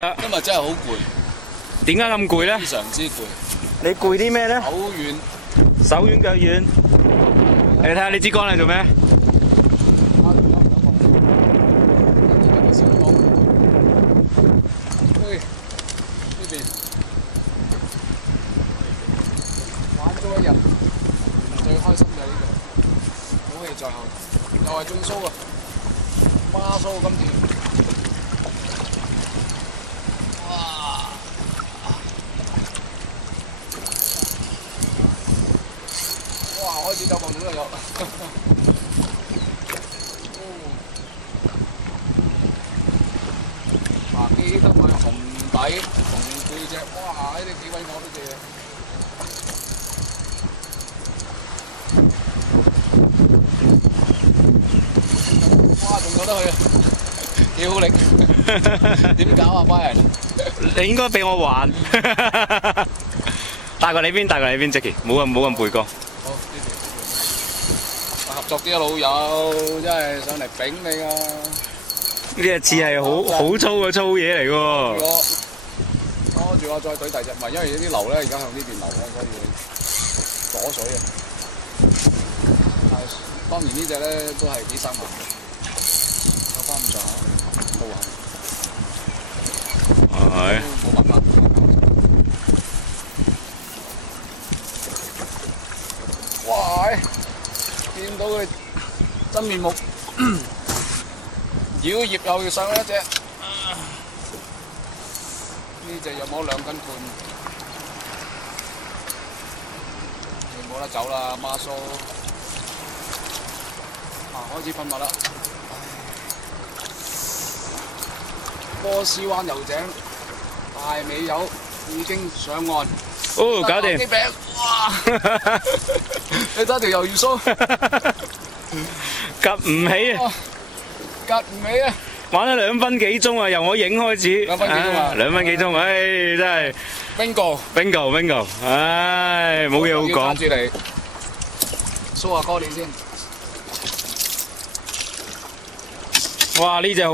今日真係好攰，點解咁攰咧？非常之攰。你攰啲咩咧？手軟，手軟腳軟。你睇下你支竿嚟做咩？呢邊玩咗一日，最開心就係呢度，好戲在後，又係中蘇啊，孖蘇今次。 開始走望到都有，嗱記得買紅底紅背脊，哇！呢啲幾鬼我呢隻嘢，哇！仲有得去啊，幾好力，點搞啊，班人？你應該俾我玩，帶過你邊，Jackie， 冇咁背歌。 合作啲老友真係上嚟頂你啊！呢隻刺係好粗嘅粗嘢嚟喎。拖住我再懟第二隻，唔係因為呢啲流咧而家向呢邊流咧，所以阻水啊。係當然呢隻咧都係幾生猛嘅，有翻咁上下高啊。係。冇辦法。哇！見到佢真面目，妖葉又要上一隻，呢隻有冇2斤半？你冇得走啦，孖蘇，開始噴墨啦。波斯灣油井大尾友已經上岸。 哦，搞掂！哇！你睇條魷魚鬚，夾唔起啊！夾唔起啊！玩咗2分幾鐘啊，由我影開始。2分幾鐘啊！2分幾鐘，唉，真係 bingo，唉，冇嘢好講。住嚟，蘇下哥你先。哇！呢隻好。